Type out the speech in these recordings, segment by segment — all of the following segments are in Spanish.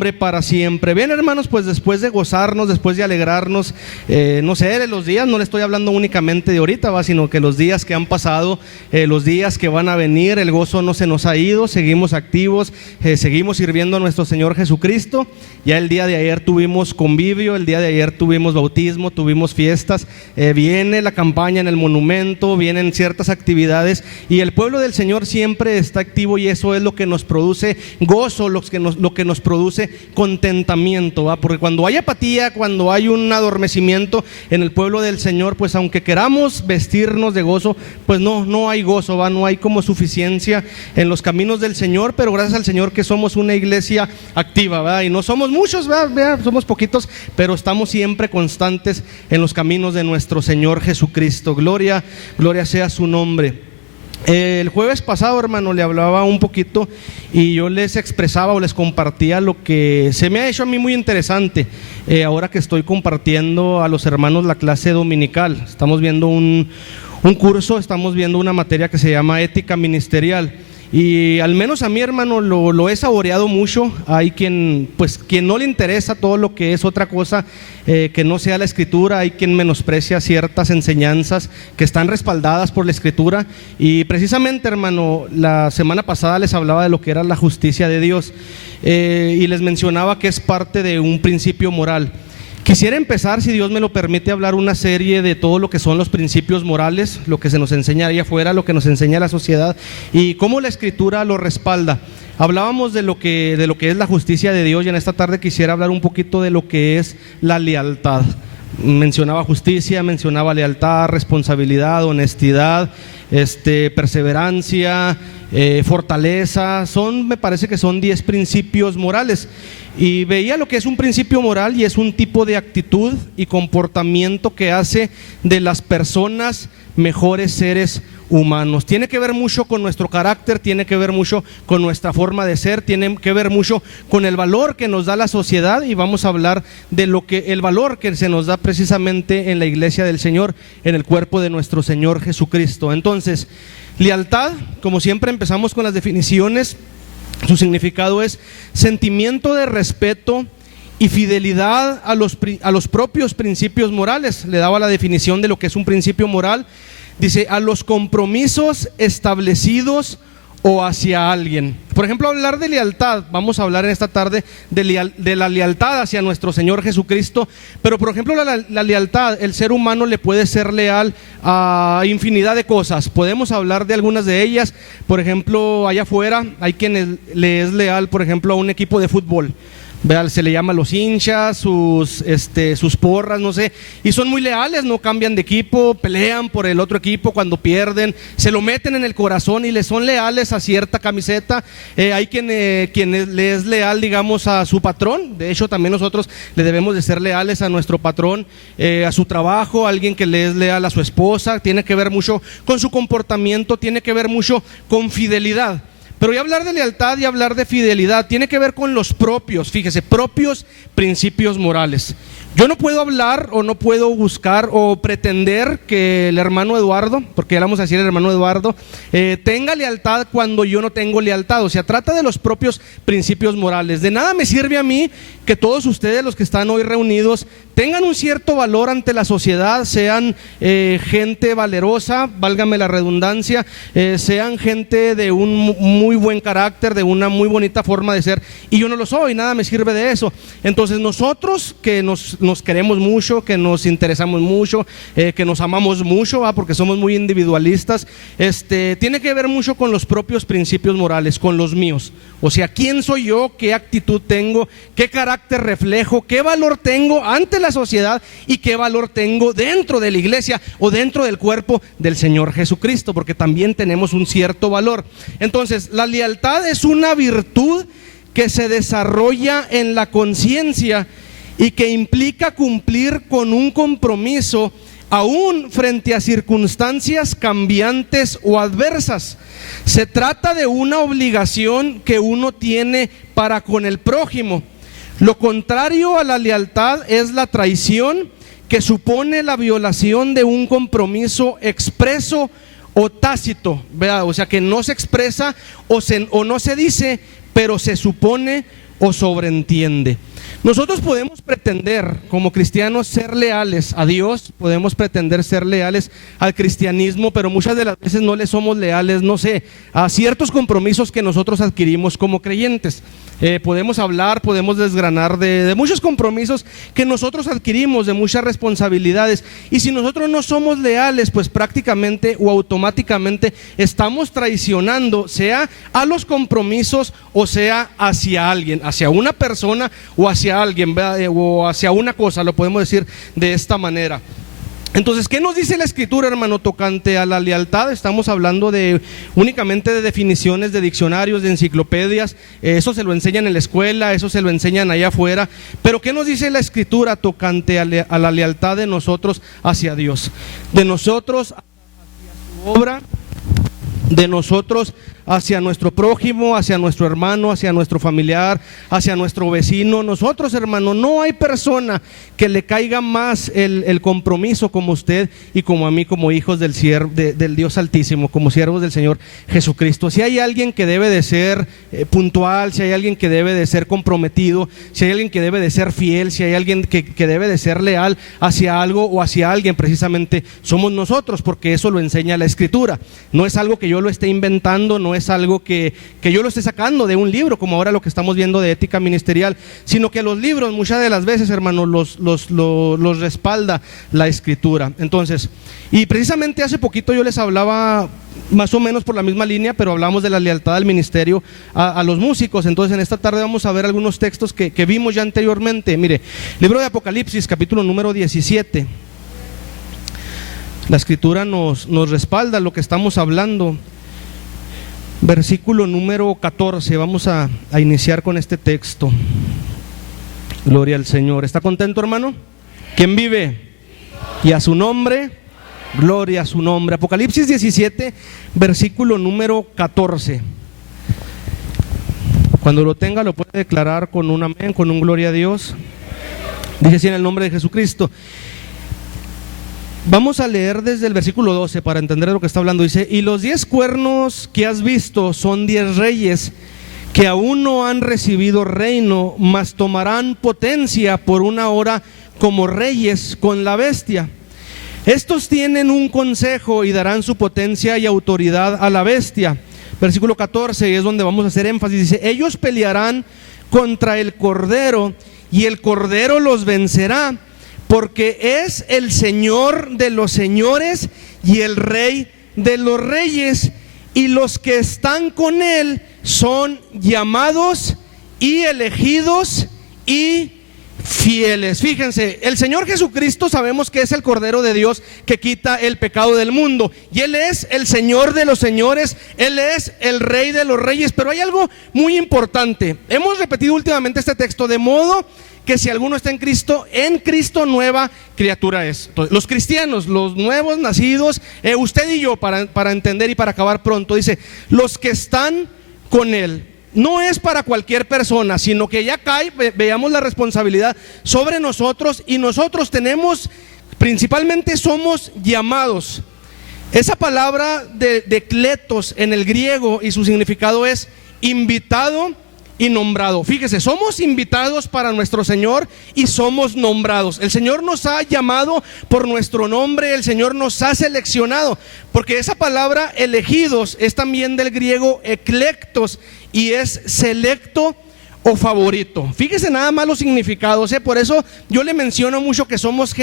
nombre para siempre. Bien, hermanos, pues después de gozarnos, después de alegrarnos, no sé, de los días, no le estoy hablando únicamente de ahorita, sino que los días que han pasado, los días que van a venir, el gozo no se nos ha ido, seguimos activos, seguimos sirviendo a nuestro Señor Jesucristo. Ya el día de ayer tuvimos convivio, el día de ayer tuvimos bautismo, tuvimos fiestas, viene la campaña en el monumento, vienen ciertas actividades y el pueblo del Señor siempre está activo, y eso es lo que nos produce gozo, lo que nos produce contentamiento, ¿va? Porque cuando hay apatía, cuando hay un adormecimiento en el pueblo del Señor, pues aunque queramos vestirnos de gozo, pues no hay gozo, ¿va? No hay como suficiencia en los caminos del Señor, pero gracias al Señor que somos una iglesia activa, ¿va? Y no somos muchos, ¿va? Somos poquitos, pero estamos siempre constantes en los caminos de nuestro Señor Jesucristo. Gloria sea su nombre. El jueves pasado, hermano, le hablaba un poquito y yo les expresaba o les compartía lo que se me ha hecho a mí muy interesante ahora que estoy compartiendo a los hermanos la clase dominical. Estamos viendo un curso, estamos viendo una materia que se llama ética ministerial. Y al menos a mí, hermano, lo he saboreado mucho. Hay quien no le interesa todo lo que es otra cosa que no sea la Escritura. Hay quien menosprecia ciertas enseñanzas que están respaldadas por la Escritura. Y precisamente, hermano, la semana pasada les hablaba de lo que era la justicia de Dios y les mencionaba que es parte de un principio moral. Quisiera empezar, si Dios me lo permite, a hablar una serie de todo lo que son los principios morales, lo que se nos enseña ahí afuera, lo que nos enseña la sociedad y cómo la Escritura lo respalda. Hablábamos de lo que es la justicia de Dios, y en esta tarde quisiera hablar un poquito de lo que es la lealtad. Mencionaba justicia, mencionaba lealtad, responsabilidad, honestidad, perseverancia, fortaleza. Me parece que son 10 principios morales. Y veía lo que es un principio moral, y es un tipo de actitud y comportamiento que hace de las personas mejores seres humanos. Tiene que ver mucho con nuestro carácter, tiene que ver mucho con nuestra forma de ser, tiene que ver mucho con el valor que nos da la sociedad, y vamos a hablar de el valor que se nos da precisamente en la iglesia del Señor, en el cuerpo de nuestro Señor Jesucristo. Entonces, lealtad, como siempre empezamos con las definiciones. Su significado es sentimiento de respeto y fidelidad a los propios principios morales. Le daba la definición de lo que es un principio moral. Dice, a los compromisos establecidos o hacia alguien. Por ejemplo, hablar de lealtad, vamos a hablar en esta tarde de la lealtad hacia nuestro Señor Jesucristo. Pero por ejemplo, la lealtad, el ser humano le puede ser leal a infinidad de cosas. Podemos hablar de algunas de ellas. Por ejemplo, allá afuera hay quien le es leal, por ejemplo, a un equipo de fútbol. Se le llama los hinchas, sus porras, no sé, y son muy leales, no cambian de equipo, pelean por el otro equipo cuando pierden, se lo meten en el corazón y le son leales a cierta camiseta. Hay quien le es leal, digamos, a su patrón. De hecho, también nosotros le debemos de ser leales a nuestro patrón, a su trabajo. Alguien que le es leal a su esposa. Tiene que ver mucho con su comportamiento, tiene que ver mucho con fidelidad. Pero ya hablar de lealtad y hablar de fidelidad tiene que ver con los propios principios morales. Yo no puedo hablar o no puedo buscar o pretender que el hermano Eduardo, porque ya le vamos a decir el hermano Eduardo, tenga lealtad cuando yo no tengo lealtad. O sea, trata de los propios principios morales. De nada me sirve a mí que todos ustedes, los que están hoy reunidos, tengan un cierto valor ante la sociedad, sean gente valerosa, válgame la redundancia, sean gente de un muy buen carácter, de una muy bonita forma de ser, y yo no lo soy. Nada me sirve de eso. Entonces nosotros que nos queremos mucho, que nos interesamos mucho, que nos amamos mucho, porque somos muy individualistas, tiene que ver mucho con los propios principios morales, con los míos. O sea, ¿quién soy yo? ¿Qué actitud tengo? ¿Qué carácter reflejo? ¿Qué valor tengo ante la sociedad? ¿Y qué valor tengo dentro de la iglesia o dentro del cuerpo del Señor Jesucristo? Porque también tenemos un cierto valor. Entonces, la lealtad es una virtud que se desarrolla en la conciencia y que implica cumplir con un compromiso aún frente a circunstancias cambiantes o adversas. Se trata de una obligación que uno tiene para con el prójimo. Lo contrario a la lealtad es la traición, que supone la violación de un compromiso expreso o tácito, ¿verdad? O sea, que no se expresa o no se dice, pero se supone o sobreentiende. Nosotros podemos pretender como cristianos ser leales a Dios, podemos pretender ser leales al cristianismo, pero muchas de las veces no le somos leales, no sé, a ciertos compromisos que nosotros adquirimos como creyentes. Podemos hablar, podemos desgranar de muchos compromisos que nosotros adquirimos, de muchas responsabilidades, y si nosotros no somos leales, pues prácticamente o automáticamente estamos traicionando, sea a los compromisos o sea hacia alguien, hacia una persona o hacia alguien, ¿verdad? O hacia una cosa, lo podemos decir de esta manera. Entonces, ¿qué nos dice la Escritura, hermano, tocante a la lealtad? Estamos hablando únicamente de definiciones de diccionarios, de enciclopedias. Eso se lo enseñan en la escuela, eso se lo enseñan allá afuera. Pero ¿qué nos dice la Escritura tocante a la lealtad de nosotros hacia Dios? De nosotros hacia su obra, de nosotros hacia nuestro prójimo, hacia nuestro hermano, hacia nuestro familiar, hacia nuestro vecino. Nosotros, hermano, no hay persona que le caiga más el compromiso como usted y como a mí, como hijos del Dios Altísimo, como siervos del Señor Jesucristo. Si hay alguien que debe de ser puntual, si hay alguien que debe de ser comprometido, si hay alguien que debe de ser fiel, si hay alguien que debe de ser leal hacia algo o hacia alguien, precisamente somos nosotros, porque eso lo enseña la Escritura. No es algo que yo lo esté inventando, no es algo que yo lo esté sacando de un libro, como ahora lo que estamos viendo de ética ministerial, sino que los libros muchas de las veces, hermanos, los respalda la Escritura. Entonces, y precisamente hace poquito yo les hablaba más o menos por la misma línea, pero hablamos de la lealtad al ministerio a los músicos. Entonces en esta tarde vamos a ver algunos textos que vimos ya anteriormente. Mire, libro de Apocalipsis, capítulo número 17. La Escritura nos respalda lo que estamos hablando. Versículo número 14, vamos a iniciar con este texto. Gloria al Señor. ¿Está contento, hermano? ¿Quién vive? Y a su nombre, gloria a su nombre. Apocalipsis 17, versículo número 14. Cuando lo tenga lo puede declarar con un amén, con un gloria a Dios. Dice así en el nombre de Jesucristo. Vamos a leer desde el versículo 12 para entender de lo que está hablando. Dice: y los 10 cuernos que has visto son 10 reyes que aún no han recibido reino, mas tomarán potencia por una hora como reyes con la bestia. Estos tienen un consejo y darán su potencia y autoridad a la bestia. Versículo 14 es donde vamos a hacer énfasis. Dice: ellos pelearán contra el Cordero y el Cordero los vencerá, porque es el Señor de los señores y el Rey de los reyes, y los que están con Él son llamados y elegidos y fieles. Fíjense, el Señor Jesucristo sabemos que es el Cordero de Dios que quita el pecado del mundo, y Él es el Señor de los señores, Él es el Rey de los reyes. Pero hay algo muy importante. Hemos repetido últimamente este texto, de modo que si alguno está en Cristo nueva criatura es. Entonces, los cristianos, los nuevos nacidos, usted y yo, para entender y para acabar pronto, dice: los que están con Él. No es para cualquier persona, sino que ya cae, veamos la responsabilidad sobre nosotros, y nosotros principalmente somos llamados. Esa palabra de kletos en el griego, y su significado es invitado y nombrado. Fíjese, somos invitados para nuestro Señor y somos nombrados. El Señor nos ha llamado por nuestro nombre, el Señor nos ha seleccionado, porque esa palabra elegidos es también del griego eklektos, y es selecto o favorito. Fíjese nada más los significados, por eso yo le menciono mucho que somos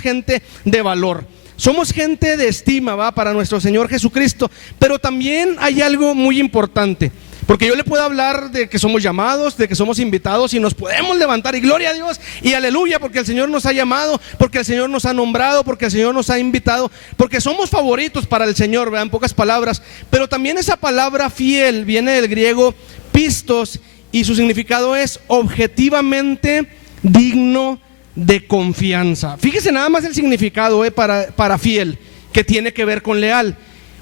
gente de valor. Somos gente de estima, ¿va?, para nuestro Señor Jesucristo. Pero también hay algo muy importante, porque yo le puedo hablar de que somos llamados, de que somos invitados, y nos podemos levantar y gloria a Dios y aleluya, porque el Señor nos ha llamado, porque el Señor nos ha nombrado, porque el Señor nos ha invitado, porque somos favoritos para el Señor, ¿verdad?, en pocas palabras. Pero también esa palabra fiel viene del griego pistos, y su significado es objetivamente digno de confianza. Fíjese nada más el significado para fiel, que tiene que ver con leal.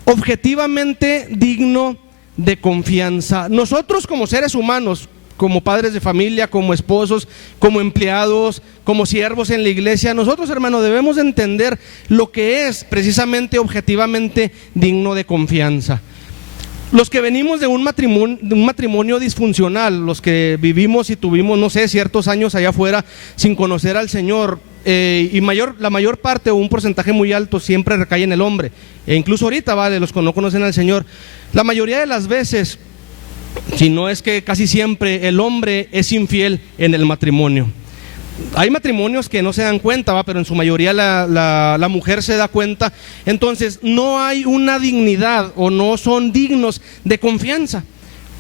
Objetivamente digno de confianza. Nosotros como seres humanos, como padres de familia, como esposos, como empleados, como siervos en la iglesia, nosotros, hermano, debemos de entender lo que es precisamente objetivamente digno de confianza. Los que venimos de un matrimonio disfuncional, los que vivimos y tuvimos, no sé, ciertos años allá afuera sin conocer al Señor, la mayor parte o un porcentaje muy alto siempre recae en el hombre, e incluso ahorita, vale, los que no conocen al Señor, la mayoría de las veces, si no es que casi siempre, el hombre es infiel en el matrimonio. Hay matrimonios que no se dan cuenta, ¿va? Pero en su mayoría la mujer se da cuenta. Entonces no hay una dignidad o no son dignos de confianza.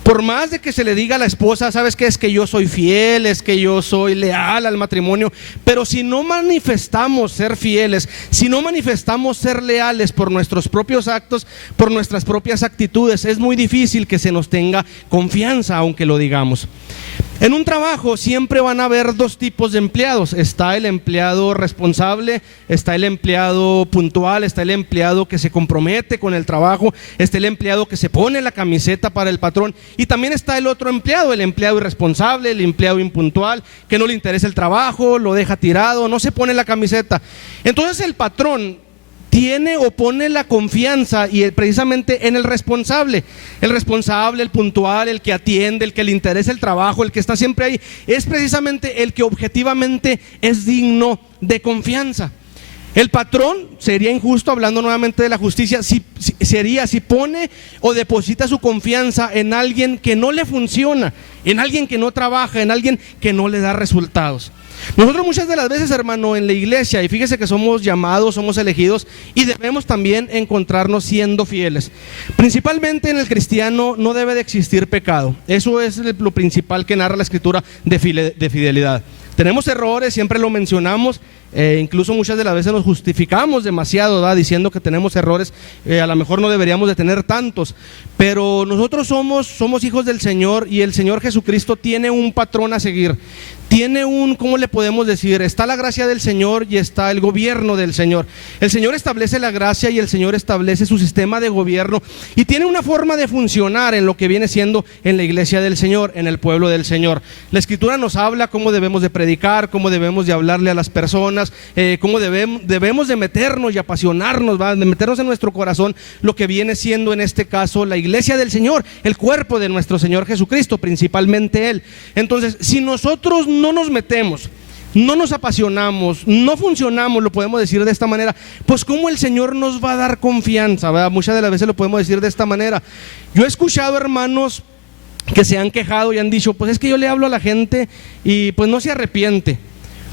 Por más de que se le diga a la esposa, ¿sabes qué? Es que yo soy fiel, es que yo soy leal al matrimonio. Pero si no manifestamos ser fieles, si no manifestamos ser leales por nuestros propios actos, por nuestras propias actitudes, es muy difícil que se nos tenga confianza, aunque lo digamos. En un trabajo siempre van a haber dos tipos de empleados. Está el empleado responsable, está el empleado puntual, está el empleado que se compromete con el trabajo, está el empleado que se pone la camiseta para el patrón, y también está el otro empleado, el empleado irresponsable, el empleado impuntual, que no le interesa el trabajo, lo deja tirado, no se pone la camiseta. Entonces el patrón tiene o pone la confianza precisamente en el responsable, el puntual, el que atiende, el que le interesa el trabajo, el que está siempre ahí, es precisamente el que objetivamente es digno de confianza. El patrón sería injusto, hablando nuevamente de la justicia, si pone o deposita su confianza en alguien que no le funciona, en alguien que no trabaja, en alguien que no le da resultados. Nosotros muchas de las veces, hermano, en la iglesia, y fíjese que somos llamados, somos elegidos y debemos también encontrarnos siendo fieles. Principalmente en el cristiano no debe de existir pecado. Eso es lo principal que narra la Escritura de fidelidad. Tenemos errores, siempre lo mencionamos, incluso muchas de las veces nos justificamos demasiado, ¿verdad? Diciendo que tenemos errores, a lo mejor no deberíamos de tener tantos, pero nosotros somos hijos del Señor, y el Señor Jesucristo tiene un patrón a seguir. Tiene ¿cómo le podemos decir? Está la gracia del Señor y está el gobierno del Señor. El Señor establece la gracia y el Señor establece su sistema de gobierno, y tiene una forma de funcionar en lo que viene siendo en la iglesia del Señor, en el pueblo del Señor. La Escritura nos habla cómo debemos de predicar, cómo debemos de hablarle a las personas, cómo debemos de meternos y apasionarnos, ¿va? De meternos en nuestro corazón lo que viene siendo en este caso la iglesia del Señor, el cuerpo de nuestro Señor Jesucristo, principalmente Él. Entonces, si nosotros no nos metemos, no nos apasionamos, no funcionamos, lo podemos decir de esta manera, pues ¿cómo el Señor nos va a dar confianza? ¿Verdad? Muchas de las veces lo podemos decir de esta manera. Yo he escuchado hermanos que se han quejado y han dicho, pues es que yo le hablo a la gente y pues no se arrepiente,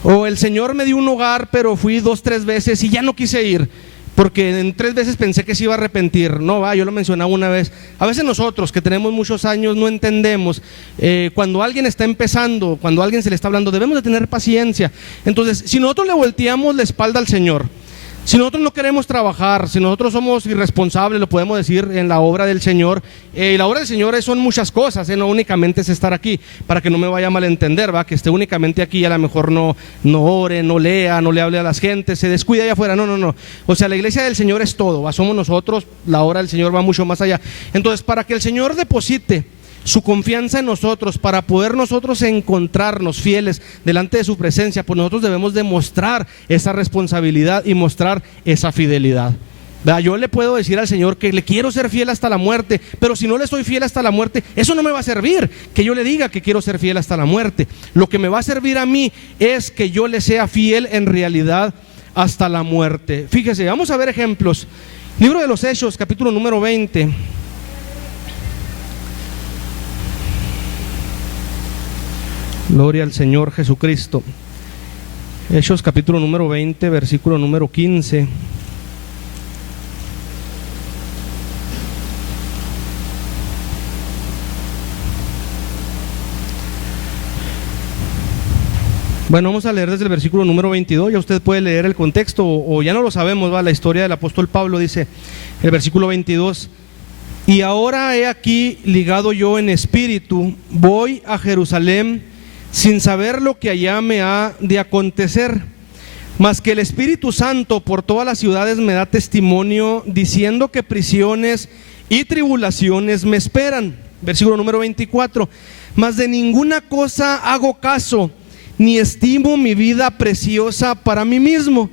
o el Señor me dio un hogar pero fui 2, 3 veces y ya no quise ir porque en 3 veces pensé que se iba a arrepentir. No, yo lo mencionaba una vez. A veces nosotros que tenemos muchos años no entendemos, cuando alguien está empezando, cuando alguien se le está hablando, debemos de tener paciencia. Entonces, si nosotros le volteamos la espalda al Señor, si nosotros no queremos trabajar, si nosotros somos irresponsables, lo podemos decir en la obra del Señor, y la obra del Señor son muchas cosas, no únicamente es estar aquí, para que no me vaya a malentender, ¿va? Que esté únicamente aquí y a lo mejor no ore, no lea, no le hable a las gentes, se descuida allá afuera, no. O sea, la iglesia del Señor es todo, ¿va? Somos nosotros, la obra del Señor va mucho más allá. Entonces, para que el Señor deposite su confianza en nosotros, para poder nosotros encontrarnos fieles delante de su presencia, pues nosotros debemos demostrar esa responsabilidad y mostrar esa fidelidad. Yo le puedo decir al Señor que le quiero ser fiel hasta la muerte, pero si no le soy fiel hasta la muerte, eso no me va a servir, que yo le diga que quiero ser fiel hasta la muerte. Lo que me va a servir a mí es que yo le sea fiel en realidad hasta la muerte. Fíjese, vamos a ver ejemplos. Libro de los Hechos, capítulo número 20. Gloria al Señor Jesucristo. Hechos capítulo número 20, versículo número 15. Bueno, vamos a leer desde el versículo número 22, ya usted puede leer el contexto, o ya no lo sabemos, ¿va? La historia del apóstol Pablo dice, el versículo 22, y ahora he aquí ligado yo en espíritu, voy a Jerusalén, sin saber lo que allá me ha de acontecer, mas que el Espíritu Santo por todas las ciudades me da testimonio, diciendo que prisiones y tribulaciones me esperan. Versículo número 24, mas de ninguna cosa hago caso, ni estimo mi vida preciosa para mí mismo,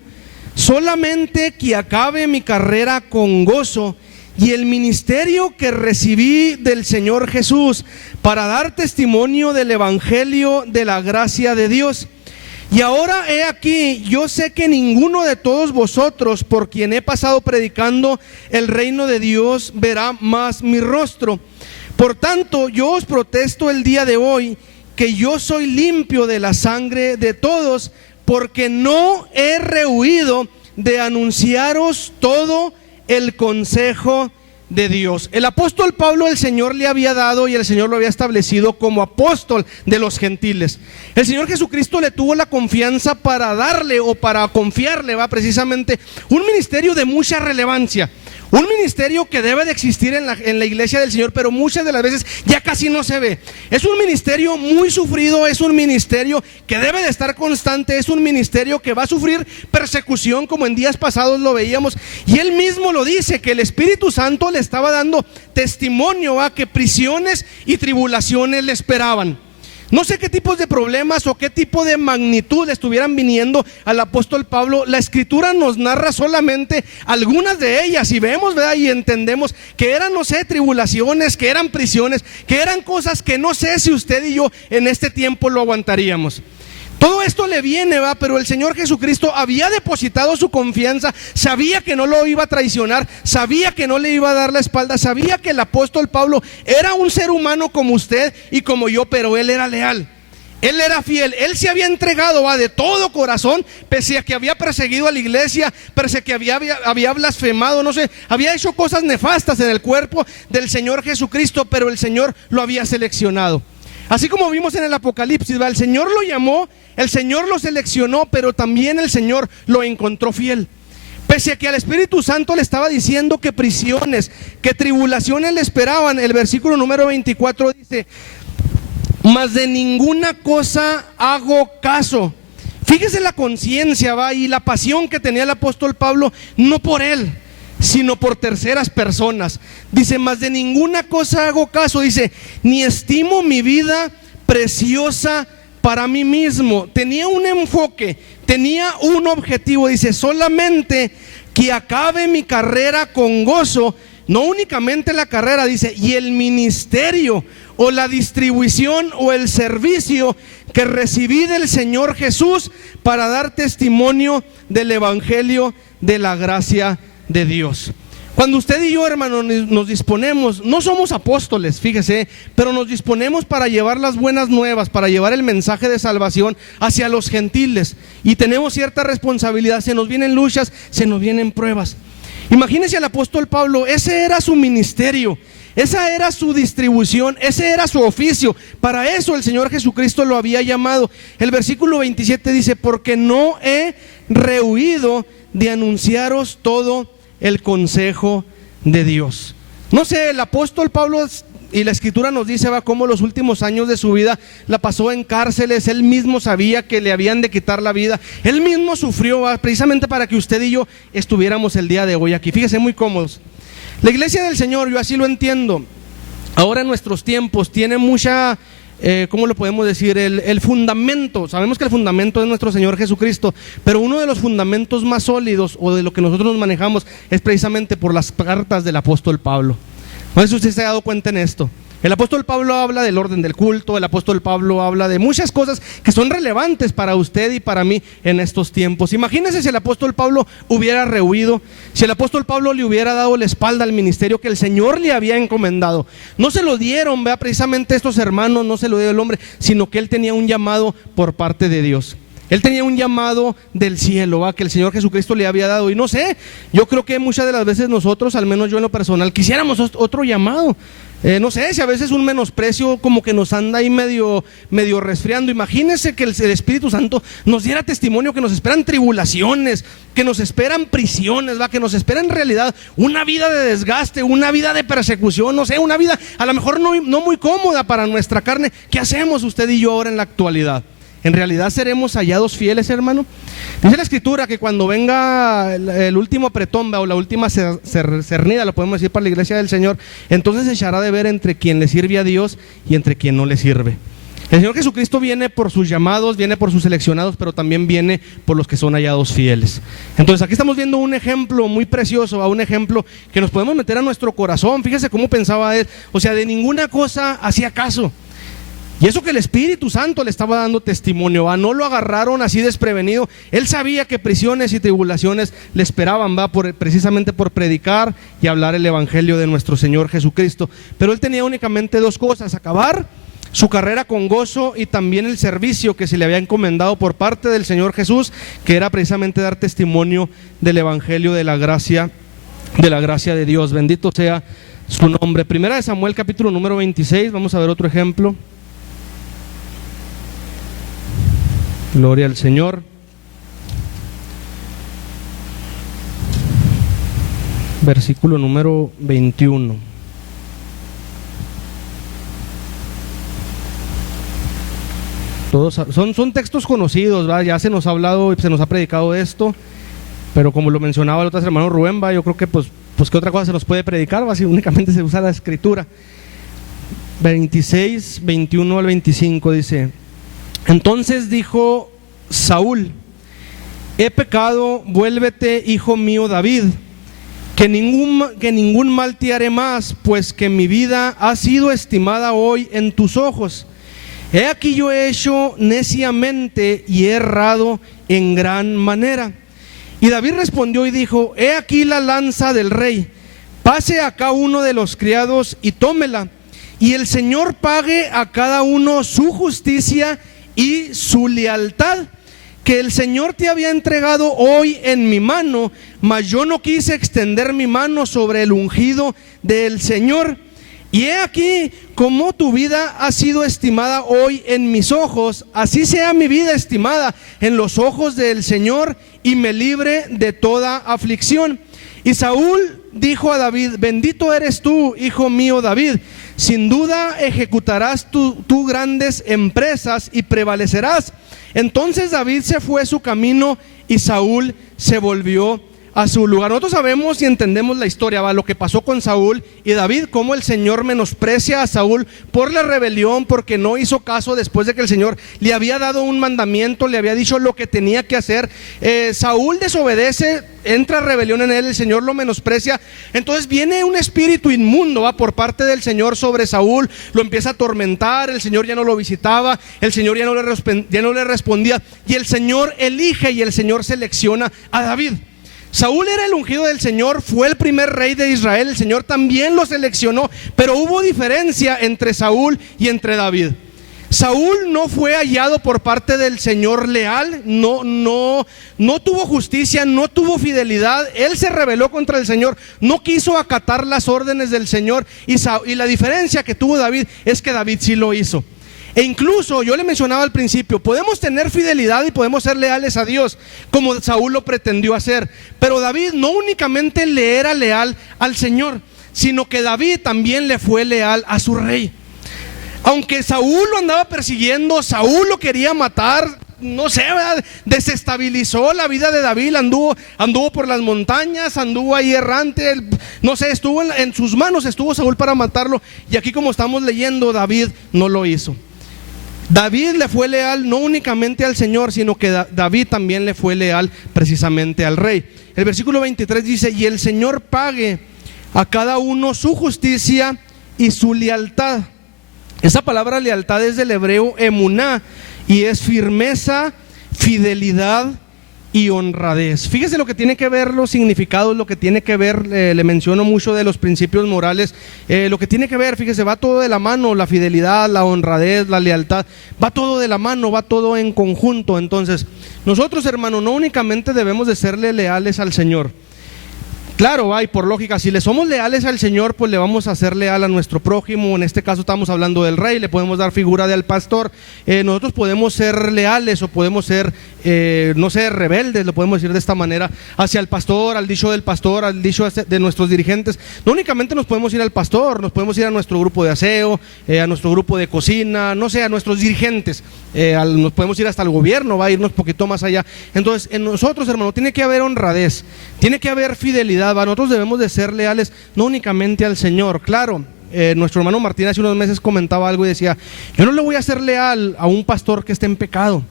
solamente que acabe mi carrera con gozo, y el ministerio que recibí del Señor Jesús para dar testimonio del evangelio de la gracia de Dios. Y ahora he aquí, yo sé que ninguno de todos vosotros, por quien he pasado predicando el reino de Dios, verá más mi rostro. Por tanto, yo os protesto el día de hoy que yo soy limpio de la sangre de todos, porque no he rehuido de anunciaros todo el consejo de Dios. El apóstol Pablo, el Señor le había dado y el Señor lo había establecido como apóstol de los gentiles. El Señor Jesucristo le tuvo la confianza para darle o para confiarle, precisamente un ministerio de mucha relevancia. Un ministerio que debe de existir en la iglesia del Señor, pero muchas de las veces ya casi no se ve. Es un ministerio muy sufrido, es un ministerio que debe de estar constante, es un ministerio que va a sufrir persecución, como en días pasados lo veíamos. Y él mismo lo dice, que el Espíritu Santo le estaba dando testimonio a que prisiones y tribulaciones le esperaban. No sé qué tipos de problemas o qué tipo de magnitud estuvieran viniendo al apóstol Pablo. La escritura nos narra solamente algunas de ellas y vemos, ¿verdad? Y entendemos que eran, no sé, tribulaciones, que eran prisiones, que eran cosas que no sé si usted y yo en este tiempo lo aguantaríamos. Todo esto le viene, pero el Señor Jesucristo había depositado su confianza, sabía que no lo iba a traicionar, sabía que no le iba a dar la espalda, sabía que el apóstol Pablo era un ser humano como usted y como yo, pero él era leal. Él era fiel, él se había entregado de todo corazón, pese a que había perseguido a la iglesia, pese a que había blasfemado, no sé, había hecho cosas nefastas en el cuerpo del Señor Jesucristo, pero el Señor lo había seleccionado. Así como vimos en el Apocalipsis, el Señor lo llamó, el Señor lo seleccionó, pero también el Señor lo encontró fiel. Pese a que al Espíritu Santo le estaba diciendo que prisiones, que tribulaciones le esperaban, el versículo número 24 dice: mas de ninguna cosa hago caso. Fíjese la conciencia, y la pasión que tenía el apóstol Pablo, no por él, sino por terceras personas. Dice: mas de ninguna cosa hago caso, dice, ni estimo mi vida preciosa para mí mismo. Tenía un enfoque, tenía un objetivo, dice: solamente que acabe mi carrera con gozo. No únicamente la carrera, dice, y el ministerio o la distribución o el servicio que recibí del Señor Jesús para dar testimonio del evangelio de la gracia de Dios. Cuando usted y yo, hermano, nos disponemos, no somos apóstoles, fíjese, pero nos disponemos para llevar las buenas nuevas, para llevar el mensaje de salvación hacia los gentiles, y tenemos cierta responsabilidad. Se nos vienen luchas, se nos vienen pruebas. Imagínese al apóstol Pablo, ese era su ministerio, esa era su distribución, ese era su oficio. Para eso el Señor Jesucristo lo había llamado. El versículo 27 dice: porque no he rehuido de anunciaros todo el consejo de Dios. No sé, el apóstol Pablo, y la escritura nos dice cómo los últimos años de su vida la pasó en cárceles. Él mismo sabía que le habían de quitar la vida, él mismo sufrió, precisamente para que usted y yo estuviéramos el día de hoy aquí. Fíjese, muy cómodos. La iglesia del Señor, yo así lo entiendo, ahora en nuestros tiempos tiene mucha, ¿cómo lo podemos decir? El fundamento. Sabemos que el fundamento es nuestro Señor Jesucristo, pero uno de los fundamentos más sólidos, o de lo que nosotros nos manejamos, es precisamente por las cartas del apóstol Pablo. No sé si usted se ha dado cuenta en esto. El apóstol Pablo habla del orden del culto, el apóstol Pablo habla de muchas cosas que son relevantes para usted y para mí en estos tiempos. Imagínese si el apóstol Pablo hubiera rehuido, si el apóstol Pablo le hubiera dado la espalda al ministerio que el Señor le había encomendado. No se lo dieron, precisamente estos hermanos, no se lo dio el hombre, sino que él tenía un llamado por parte de Dios. Él tenía un llamado del cielo, que el Señor Jesucristo le había dado. Y no sé, yo creo que muchas de las veces nosotros, al menos yo en lo personal, quisiéramos otro llamado. No sé, si a veces un menosprecio como que nos anda ahí medio resfriando. Imagínense que el Espíritu Santo nos diera testimonio que nos esperan tribulaciones, que nos esperan prisiones, que nos espera en realidad una vida de desgaste, una vida de persecución, no sé, una vida a lo mejor no muy cómoda para nuestra carne. ¿Qué hacemos usted y yo ahora en la actualidad? ¿En realidad seremos hallados fieles, hermano? Dice la escritura que cuando venga el último apretón, o la última cernida, lo podemos decir, para la iglesia del Señor, entonces se echará de ver entre quien le sirve a Dios y entre quien no le sirve. El Señor Jesucristo viene por sus llamados, viene por sus seleccionados, pero también viene por los que son hallados fieles. Entonces aquí estamos viendo un ejemplo muy precioso, un ejemplo que nos podemos meter a nuestro corazón. Fíjese cómo pensaba él, o sea, de ninguna cosa hacía caso. Y eso que el Espíritu Santo le estaba dando testimonio, no lo agarraron así desprevenido. Él sabía que prisiones y tribulaciones le esperaban, precisamente por predicar y hablar el Evangelio de nuestro Señor Jesucristo. Pero él tenía únicamente dos cosas: acabar su carrera con gozo y también el servicio que se le había encomendado por parte del Señor Jesús, que era precisamente dar testimonio del Evangelio de la gracia de Dios. Bendito sea su nombre. Primera de Samuel, capítulo número 26. Vamos a ver otro ejemplo. Gloria al Señor. Versículo número 21. Todos son textos conocidos, ¿va? Ya se nos ha hablado y se nos ha predicado esto, pero como lo mencionaba el otro hermano Rubén, ¿va? Yo creo que pues qué otra cosa se nos puede predicar, ¿va? Si únicamente se usa la escritura. 26, 21 al 25 dice: entonces dijo Saúl: he pecado, vuélvete, hijo mío David, que ningún mal te haré más, pues que mi vida ha sido estimada hoy en tus ojos. He aquí yo he hecho neciamente y he errado en gran manera. Y David respondió y dijo: he aquí la lanza del rey, pase acá uno de los criados y tómela, y el Señor pague a cada uno su justicia y su lealtad, que el Señor te había entregado hoy en mi mano, mas yo no quise extender mi mano sobre el ungido del Señor. Y he aquí, como tu vida ha sido estimada hoy en mis ojos, así sea mi vida estimada en los ojos del Señor, y me libre de toda aflicción. Y Saúl dijo a David: bendito eres tú, hijo mío David, sin duda ejecutarás tú grandes empresas y prevalecerás. Entonces David se fue su camino y Saúl se volvió a su lugar. Nosotros sabemos y entendemos la historia, lo que pasó con Saúl y David, cómo el Señor menosprecia a Saúl por la rebelión, porque no hizo caso después de que el Señor le había dado un mandamiento, le había dicho lo que tenía que hacer. Saúl desobedece, entra rebelión en él, el Señor lo menosprecia. Entonces viene un espíritu inmundo por parte del Señor sobre Saúl, lo empieza a atormentar, el Señor ya no lo visitaba, el Señor ya no le respondía, y el Señor elige y el Señor selecciona a David. Saúl era el ungido del Señor, fue el primer rey de Israel, el Señor también lo seleccionó, pero hubo diferencia entre Saúl y entre David. Saúl no fue hallado por parte del Señor leal, no tuvo justicia, no tuvo fidelidad. Él se rebeló contra el Señor, no quiso acatar las órdenes del Señor, y la diferencia que tuvo David es que David sí lo hizo. E incluso, yo le mencionaba al principio, podemos tener fidelidad y podemos ser leales a Dios, como Saúl lo pretendió hacer. Pero David no únicamente le era leal al Señor, sino que David también le fue leal a su rey. Aunque Saúl lo andaba persiguiendo, Saúl lo quería matar, no sé, ¿verdad? Desestabilizó la vida de David, anduvo por las montañas, anduvo ahí errante, no sé, estuvo en sus manos, estuvo Saúl para matarlo. Y aquí, como estamos leyendo, David no lo hizo. David le fue leal no únicamente al Señor, sino que David también le fue leal precisamente al rey. El versículo 23 dice: y el Señor pague a cada uno su justicia y su lealtad. Esa palabra lealtad es del hebreo emuná, y es firmeza, fidelidad y honradez. Fíjese lo que tiene que ver los significados, lo que tiene que ver, le menciono mucho de los principios morales, lo que tiene que ver, fíjese, va todo de la mano, la fidelidad, la honradez, la lealtad, va todo de la mano, va todo en conjunto. Entonces, nosotros, hermano, no únicamente debemos de serle leales al Señor. Claro, y por lógica, si le somos leales al Señor, pues le vamos a ser leal a nuestro prójimo. En este caso estamos hablando del rey, le podemos dar figura del pastor. Nosotros podemos ser leales o podemos ser, no sé, rebeldes, lo podemos decir de esta manera, hacia el pastor, al dicho del pastor, al dicho de nuestros dirigentes. No únicamente nos podemos ir al pastor, nos podemos ir a nuestro grupo de aseo, a nuestro grupo de cocina, no sé, a nuestros dirigentes. Nos podemos ir hasta el gobierno, va a irnos un poquito más allá. Entonces, en nosotros, hermano, tiene que haber honradez, tiene que haber fidelidad. Nosotros debemos de ser leales no únicamente al Señor. Claro, Nuestro hermano Martín hace unos meses comentaba algo y decía: yo no le voy a ser leal a un pastor que esté en pecado.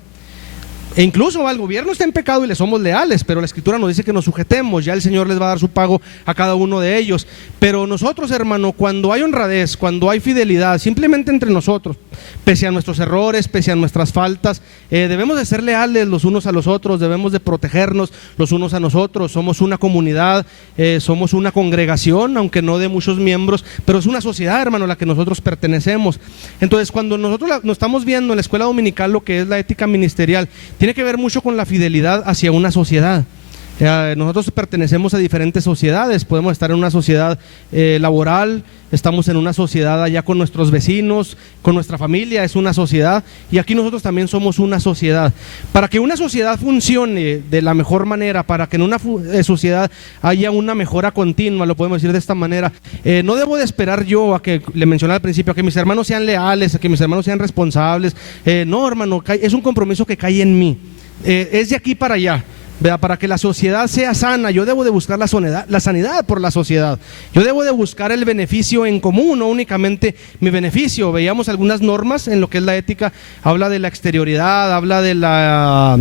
E incluso al gobierno está en pecado y le somos leales, pero la Escritura nos dice que nos sujetemos. Ya el Señor les va a dar su pago a cada uno de ellos. Pero nosotros, hermano, cuando hay honradez, cuando hay fidelidad, simplemente entre nosotros, pese a nuestros errores, pese a nuestras faltas, debemos de ser leales los unos a los otros, debemos de protegernos los unos a nosotros. Somos una comunidad, somos una congregación, aunque no de muchos miembros, pero es una sociedad, hermano, a la que nosotros pertenecemos. Entonces, cuando nosotros nos estamos viendo en la escuela dominical lo que es la ética ministerial, tiene que ver mucho con la fidelidad hacia una sociedad. Nosotros pertenecemos a diferentes sociedades. Podemos estar en una sociedad laboral, estamos en una sociedad allá con nuestros vecinos, con nuestra familia, es una sociedad, y aquí nosotros también somos una sociedad. Para que una sociedad funcione de la mejor manera, para que en una sociedad haya una mejora continua, lo podemos decir de esta manera, no debo de esperar yo a que, le mencioné al principio, a que mis hermanos sean leales, a que mis hermanos sean responsables. No, hermano, es un compromiso que cae en mí. Es de aquí para allá. Para que la sociedad sea sana, yo debo de buscar la sanidad por la sociedad. Yo debo de buscar el beneficio en común, no únicamente mi beneficio. Veíamos algunas normas en lo que es la ética. Habla de la exterioridad, habla de la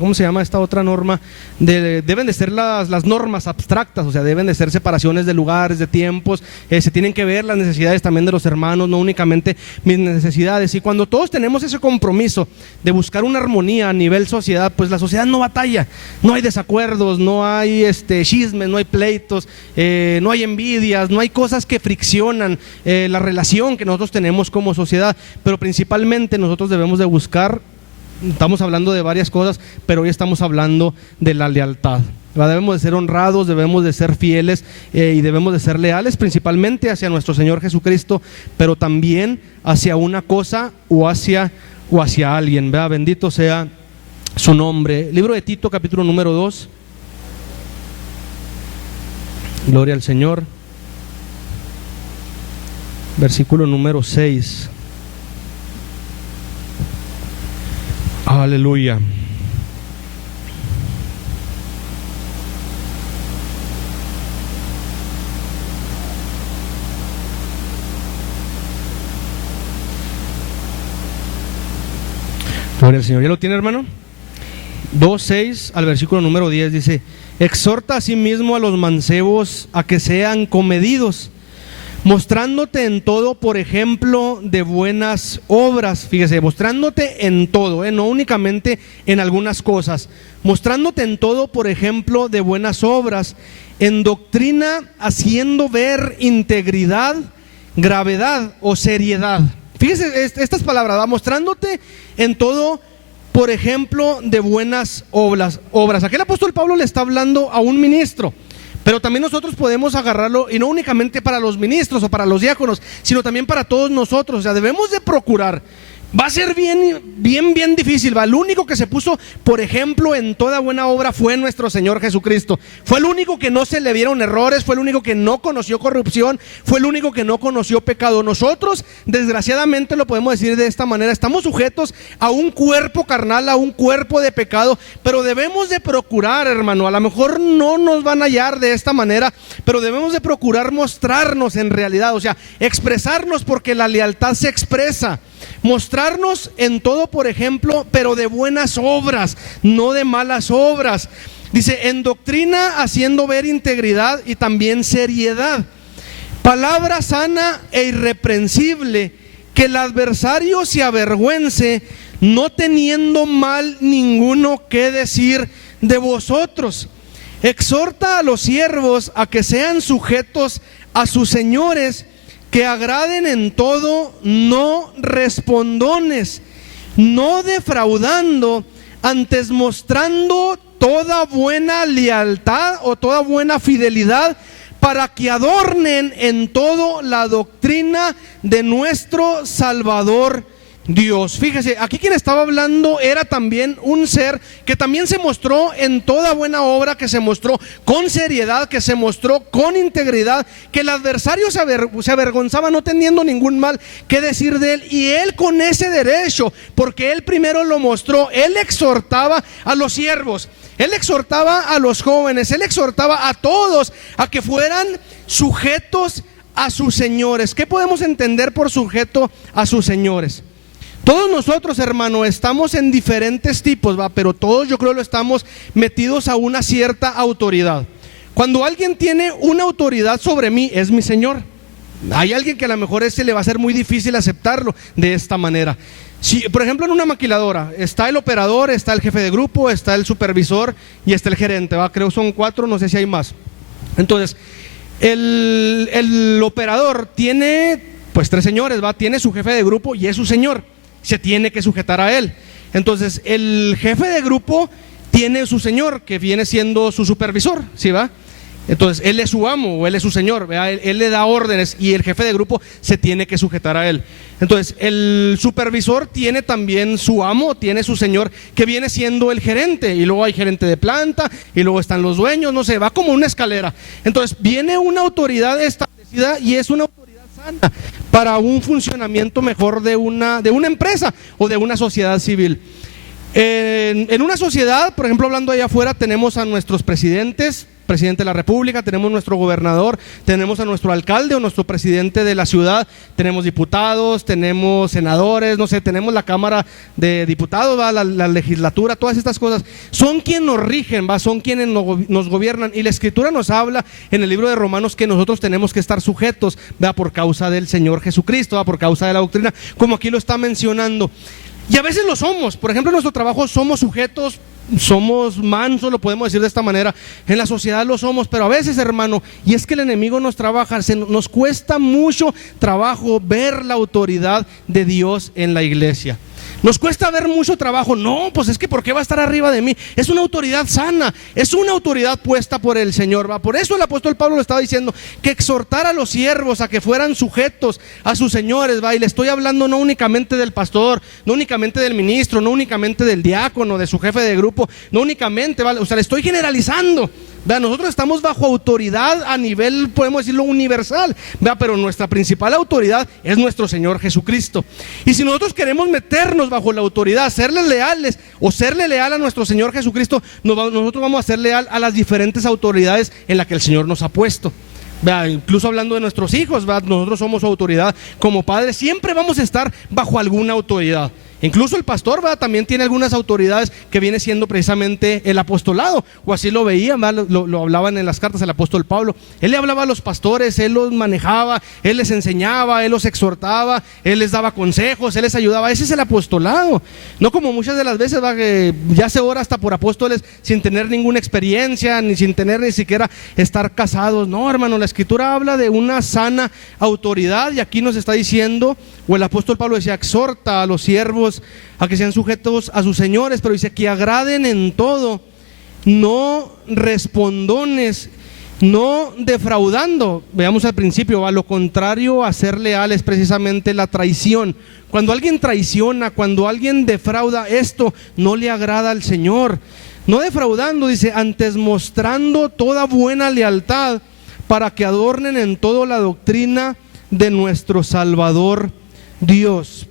¿cómo se llama esta otra norma? Deben de ser las normas abstractas, o sea, deben de ser separaciones de lugares, de tiempos. Se tienen que ver las necesidades también de los hermanos, no únicamente mis necesidades. Y cuando todos tenemos ese compromiso de buscar una armonía a nivel sociedad, pues la sociedad no batalla, no hay desacuerdos, no hay chismes, no hay pleitos, no hay envidias, no hay cosas que friccionan la relación que nosotros tenemos como sociedad. Pero principalmente nosotros debemos de buscar. Estamos hablando de varias cosas, pero hoy estamos hablando de la lealtad. Debemos de ser honrados, debemos de ser fieles y debemos de ser leales, principalmente hacia nuestro Señor Jesucristo, pero también hacia una cosa o hacia alguien. ¿Verdad? Bendito sea su nombre. Libro de Tito, capítulo número 2. Gloria al Señor. Versículo número 6. Aleluya. Gloria al Señor. ¿Ya lo tiene, hermano? 2:6 al versículo número 10 dice: exhorta asimismo a los mancebos a que sean comedidos, mostrándote en todo por ejemplo de buenas obras. Fíjese, mostrándote en todo, no únicamente en algunas cosas, mostrándote en todo por ejemplo de buenas obras, en doctrina haciendo ver integridad, gravedad o seriedad. Fíjese estas palabras, mostrándote en todo por ejemplo de buenas obras. Aquí el apóstol Pablo le está hablando a un ministro, pero también nosotros podemos agarrarlo, y no únicamente para los ministros o para los diáconos, sino también para todos nosotros. O sea, debemos de procurar. Va a ser bien difícil. El único que se puso, por ejemplo, en toda buena obra fue nuestro Señor Jesucristo. Fue el único que no se le vieron errores, fue el único que no conoció corrupción, fue el único que no conoció pecado. Nosotros, desgraciadamente, lo podemos decir de esta manera, estamos sujetos a un cuerpo carnal, a un cuerpo de pecado, pero debemos de procurar, hermano, a lo mejor no nos van a hallar de esta manera, pero debemos de procurar mostrarnos en realidad, o sea, expresarnos, porque la lealtad se expresa. Mostrarnos en todo, por ejemplo, pero de buenas obras, no de malas obras. Dice, en doctrina haciendo ver integridad y también seriedad. Palabra sana e irreprensible, que el adversario se avergüence, no teniendo mal ninguno que decir de vosotros. Exhorta a los siervos a que sean sujetos a sus señores, que agraden en todo, no respondones, no defraudando, antes mostrando toda buena lealtad o toda buena fidelidad, para que adornen en todo la doctrina de nuestro Salvador Dios. Fíjese, aquí quien estaba hablando era también un ser que también se mostró en toda buena obra, que se mostró con seriedad, que se mostró con integridad, que el adversario se avergonzaba no teniendo ningún mal que decir de él, y él con ese derecho, porque él primero lo mostró. Él exhortaba a los siervos, él exhortaba a los jóvenes, él exhortaba a todos a que fueran sujetos a sus señores. ¿Qué podemos entender por sujeto a sus señores? Todos nosotros, hermano, estamos en diferentes tipos, pero todos yo creo lo estamos metidos a una cierta autoridad. Cuando alguien tiene una autoridad sobre mí, es mi señor. Hay alguien que a lo mejor le va a ser muy difícil aceptarlo de esta manera. Si, por ejemplo, en una maquiladora está el operador, está el jefe de grupo, está el supervisor y está el gerente, creo son 4, no sé si hay más. Entonces, el operador tiene pues 3 señores, tiene su jefe de grupo y es su señor, se tiene que sujetar a él. Entonces, el jefe de grupo tiene su señor, que viene siendo su supervisor, ¿sí va? Entonces, él es su amo o él es su señor, él le da órdenes y el jefe de grupo se tiene que sujetar a él. Entonces, el supervisor tiene también su amo, tiene su señor, que viene siendo el gerente, y luego hay gerente de planta, y luego están los dueños, no sé, va como una escalera. Entonces, viene una autoridad establecida y es una autoridad sana para un funcionamiento mejor de una empresa o de una sociedad civil. En una sociedad, por ejemplo, hablando allá afuera, tenemos a nuestros presidentes, presidente de la república, tenemos nuestro gobernador, tenemos a nuestro alcalde o nuestro presidente de la ciudad, tenemos diputados, tenemos senadores, no sé, tenemos la cámara de diputados, la legislatura, todas estas cosas, son quienes nos rigen, son quienes nos gobiernan, y la escritura nos habla en el libro de Romanos que nosotros tenemos que estar sujetos, por causa del Señor Jesucristo, por causa de la doctrina, como aquí lo está mencionando. Y a veces lo somos, por ejemplo en nuestro trabajo somos sujetos, somos mansos, lo podemos decir de esta manera, en la sociedad lo somos, pero a veces, hermano, y es que el enemigo nos trabaja, nos cuesta mucho trabajo ver la autoridad de Dios en la iglesia. Nos cuesta ver mucho trabajo. No, pues es que ¿por qué va a estar arriba de mí? Es una autoridad sana, es una autoridad puesta por el Señor, Por eso el apóstol Pablo le estaba diciendo que exhortara a los siervos a que fueran sujetos a sus señores, Y le estoy hablando no únicamente del pastor, no únicamente del ministro, no únicamente del diácono, de su jefe de grupo, no únicamente, O sea, le estoy generalizando. Nosotros estamos bajo autoridad a nivel, podemos decirlo, universal, pero nuestra principal autoridad es nuestro Señor Jesucristo. Y si nosotros queremos meternos bajo la autoridad, serle leales o serle leal a nuestro Señor Jesucristo, nosotros vamos a ser leal a las diferentes autoridades en las que el Señor nos ha puesto. Incluso hablando de nuestros hijos, nosotros somos su autoridad como padres, siempre vamos a estar bajo alguna autoridad. Incluso el pastor también tiene algunas autoridades que viene siendo precisamente el apostolado, o así lo veían, lo hablaban en las cartas del apóstol Pablo. Él le hablaba a los pastores, él los manejaba, él les enseñaba, él los exhortaba, él les daba consejos, él les ayudaba. Ese es el apostolado, no como muchas de las veces que ya se ora hasta por apóstoles sin tener ninguna experiencia, ni sin tener ni siquiera estar casados. No, hermano, la escritura habla de una sana autoridad, y aquí nos está diciendo, o el apóstol Pablo decía, exhorta a los siervos a que sean sujetos a sus señores, pero dice que agraden en todo, no respondones, no defraudando. Veamos al principio, lo contrario a ser leal es precisamente la traición. Cuando alguien traiciona, cuando alguien defrauda, esto no le agrada al Señor. No defraudando, dice, antes mostrando toda buena lealtad, para que adornen en todo la doctrina de nuestro Salvador Dios.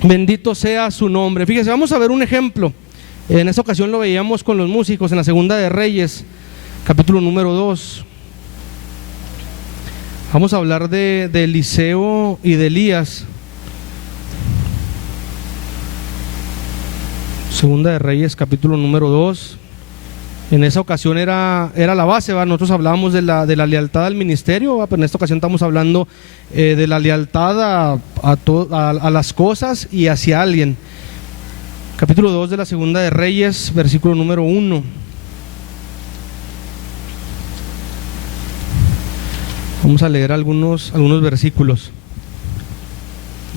Bendito sea su nombre. Fíjese, vamos a ver un ejemplo. En esta ocasión lo veíamos con los músicos en la Segunda de Reyes, capítulo número 2. Vamos a hablar de Eliseo y de Elías. Segunda de Reyes, capítulo número 2. En esa ocasión era la base, nosotros hablábamos de la lealtad al ministerio, pero en esta ocasión estamos hablando de la lealtad a las cosas y hacia alguien. Capítulo 2 de la Segunda de Reyes, versículo número 1. Vamos a leer algunos versículos.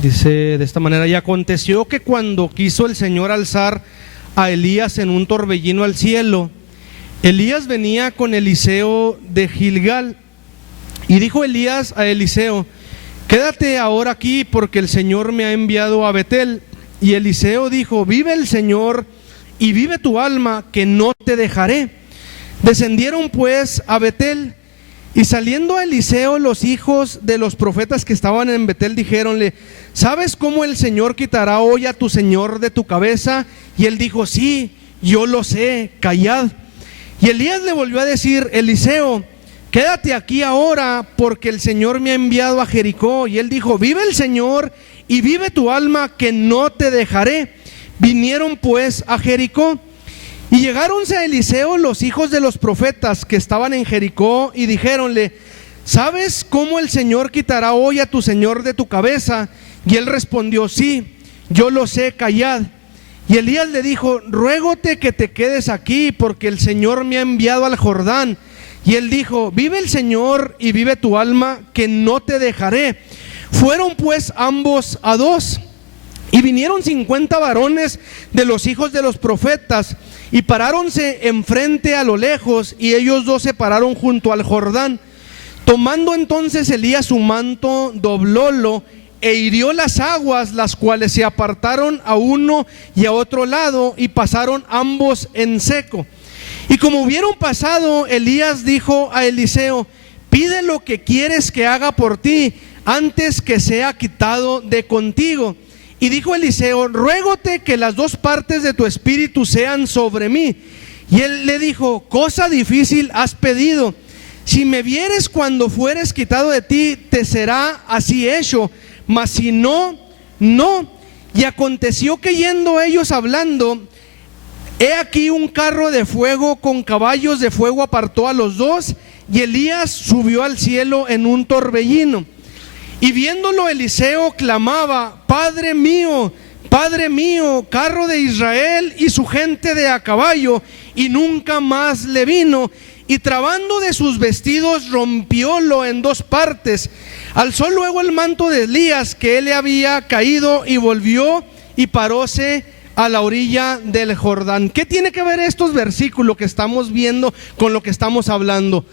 Dice de esta manera: y aconteció que cuando quiso el Señor alzar a Elías en un torbellino al cielo, Elías venía con Eliseo de Gilgal, y dijo Elías a Eliseo: quédate ahora aquí, porque el Señor me ha enviado a Betel. Y Eliseo dijo: vive el Señor y vive tu alma, que no te dejaré. Descendieron pues a Betel, y saliendo a Eliseo los hijos de los profetas que estaban en Betel dijéronle: ¿sabes cómo el Señor quitará hoy a tu señor de tu cabeza? Y él dijo: sí, yo lo sé, callad. Y Elías le volvió a decir: Eliseo, quédate aquí ahora porque el Señor me ha enviado a Jericó. Y él dijo, vive el Señor y vive tu alma, que no te dejaré. Vinieron pues a Jericó. Y llegáronse a Eliseo los hijos de los profetas que estaban en Jericó y dijéronle, ¿sabes cómo el Señor quitará hoy a tu señor de tu cabeza? Y él respondió, sí, yo lo sé, callad. Y Elías le dijo, ruégote que te quedes aquí, porque el Señor me ha enviado al Jordán. Y él dijo, vive el Señor y vive tu alma, que no te dejaré. Fueron pues ambos a dos. Y vinieron 50 varones de los hijos de los profetas, y paráronse enfrente a lo lejos, y ellos dos se pararon junto al Jordán. Tomando entonces Elías su manto, doblólo, e hirió las aguas, las cuales se apartaron a uno y a otro lado, y pasaron ambos en seco. Y como hubieron pasado, Elías dijo a Eliseo, pide lo que quieres que haga por ti, antes que sea quitado de contigo. Y dijo Eliseo, ruégote que las dos partes de tu espíritu sean sobre mí. Y él le dijo, cosa difícil has pedido. Si me vieres cuando fueres quitado de ti, te será así hecho, mas si no, no. Y aconteció que yendo ellos hablando, he aquí un carro de fuego con caballos de fuego apartó a los dos, y Elías subió al cielo en un torbellino. Y viéndolo Eliseo clamaba, Padre mío, carro de Israel y su gente de a caballo, y nunca más le vino. Y trabando de sus vestidos rompiólo en dos partes. Alzó luego el manto de Elías que él le había caído, y volvió y paróse a la orilla del Jordán. ¿Qué tiene que ver estos versículos que estamos viendo con lo que estamos hablando?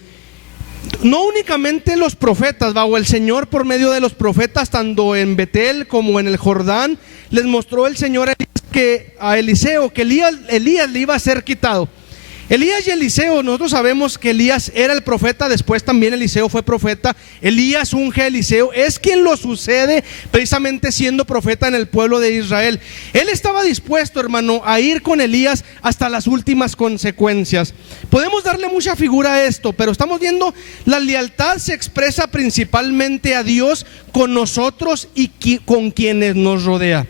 No únicamente los profetas, o el Señor por medio de los profetas, tanto en Betel como en el Jordán, les mostró el Señor a Eliseo que Elías le iba a ser quitado. Elías y Eliseo, nosotros sabemos que Elías era el profeta, después también Eliseo fue profeta. Elías unge a Eliseo, es quien lo sucede precisamente siendo profeta en el pueblo de Israel. Él estaba dispuesto, hermano, a ir con Elías hasta las últimas consecuencias. Podemos darle mucha figura a esto, pero estamos viendo la lealtad se expresa principalmente a Dios con nosotros y con quienes nos rodea.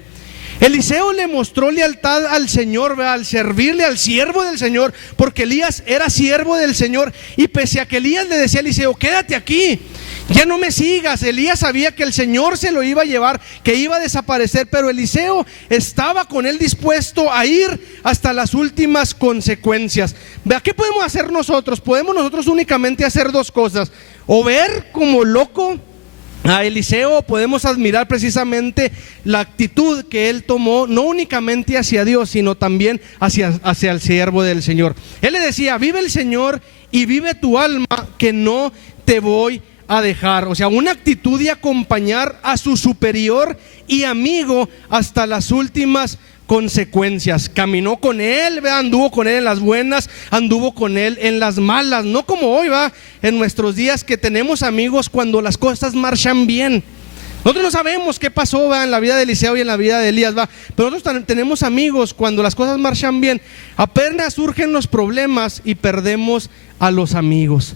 Eliseo le mostró lealtad al Señor, al servirle al siervo del Señor, porque Elías era siervo del Señor. Y pese a que Elías le decía a Eliseo, quédate aquí, ya no me sigas, Elías sabía que el Señor se lo iba a llevar, que iba a desaparecer, pero Eliseo estaba con él dispuesto a ir hasta las últimas consecuencias. ¿A qué podemos hacer nosotros? Podemos nosotros únicamente hacer dos cosas: o ver como loco a Eliseo, podemos admirar precisamente la actitud que él tomó, no únicamente hacia Dios, sino también hacia el siervo del Señor. Él le decía, vive el Señor y vive tu alma, que no te voy a dejar. O sea, una actitud de acompañar a su superior y amigo hasta las últimas consecuencias. Caminó con él, anduvo con él en las buenas, anduvo con él en las malas. No como hoy, en nuestros días, que tenemos amigos cuando las cosas marchan bien. Nosotros no sabemos qué pasó en la vida de Eliseo y en la vida de Elías, pero nosotros tenemos amigos cuando las cosas marchan bien. Apenas surgen los problemas y perdemos a los amigos.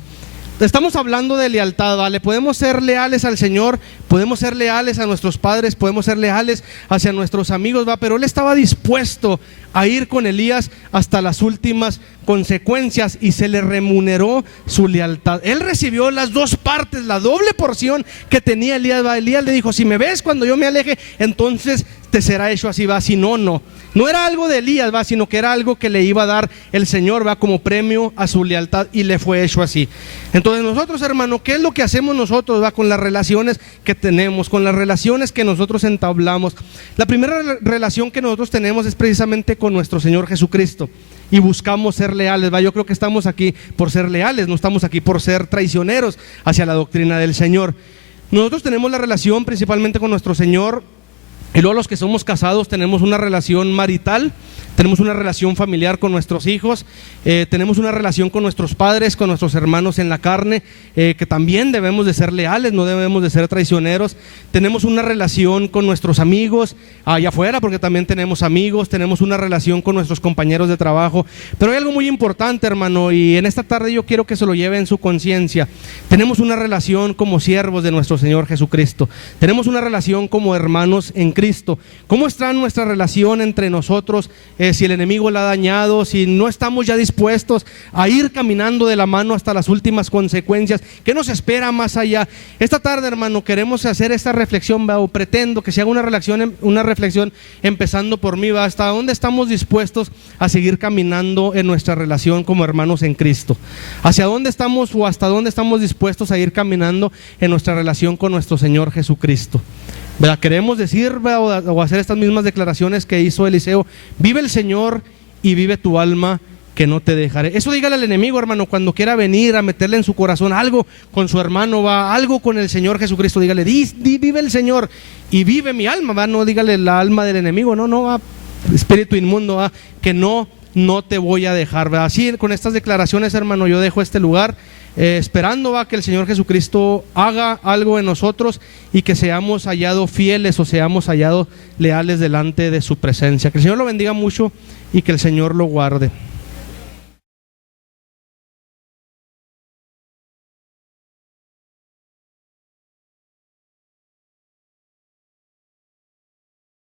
Estamos hablando de lealtad, ¿vale? Podemos ser leales al Señor, podemos ser leales a nuestros padres, podemos ser leales hacia nuestros amigos, pero él estaba dispuesto a ir con Elías hasta las últimas consecuencias, y se le remuneró su lealtad. Él recibió las dos partes, la doble porción que tenía Elías. Elías le dijo, si me ves cuando yo me aleje, entonces te será hecho así, si no, no. No era algo de Elías, sino que era algo que le iba a dar el Señor, como premio a su lealtad, y le fue hecho así. Entonces nosotros, hermano, ¿qué es lo que hacemos nosotros, con las relaciones que tenemos, con las relaciones que nosotros entablamos? La primera relación que nosotros tenemos es precisamente con nuestro Señor Jesucristo, y buscamos ser leales. Yo creo que estamos aquí por ser leales, no estamos aquí por ser traicioneros hacia la doctrina del Señor. Nosotros tenemos la relación principalmente con nuestro Señor Y luego los que somos casados tenemos una relación marital, tenemos una relación familiar con nuestros hijos, tenemos una relación con nuestros padres, con nuestros hermanos en la carne, que también debemos de ser leales, no debemos de ser traicioneros. Tenemos una relación con nuestros amigos allá afuera, porque también tenemos amigos, tenemos una relación con nuestros compañeros de trabajo. Pero hay algo muy importante, hermano, y en esta tarde yo quiero que se lo lleve en su conciencia. Tenemos una relación como siervos de nuestro Señor Jesucristo, tenemos una relación como hermanos en Cristo. ¿Cómo está nuestra relación entre nosotros? Si el enemigo la ha dañado, si no estamos ya dispuestos a ir caminando de la mano hasta las últimas consecuencias, ¿qué nos espera más allá? Esta tarde, hermano, queremos hacer esta reflexión, o pretendo que se haga una reflexión empezando por mí, ¿hasta dónde estamos dispuestos a seguir caminando en nuestra relación como hermanos en Cristo? ¿Hacia dónde estamos o hasta dónde estamos dispuestos a ir caminando en nuestra relación con nuestro Señor Jesucristo? ¿Verdad? Queremos decir, ¿verdad?, o hacer estas mismas declaraciones que hizo Eliseo: vive el Señor y vive tu alma, que no te dejaré. Eso dígale al enemigo, hermano, cuando quiera venir a meterle en su corazón algo con su hermano, va, algo con el Señor Jesucristo, dígale: vive el Señor y vive mi alma, va, no dígale la alma del enemigo, no, va, espíritu inmundo, va, que no te voy a dejar, va. Así, con estas declaraciones, hermano, yo dejo este lugar, esperando, va, que el Señor Jesucristo haga algo en nosotros y que seamos hallados fieles o seamos hallados leales delante de su presencia. Que el Señor lo bendiga mucho y que el Señor lo guarde.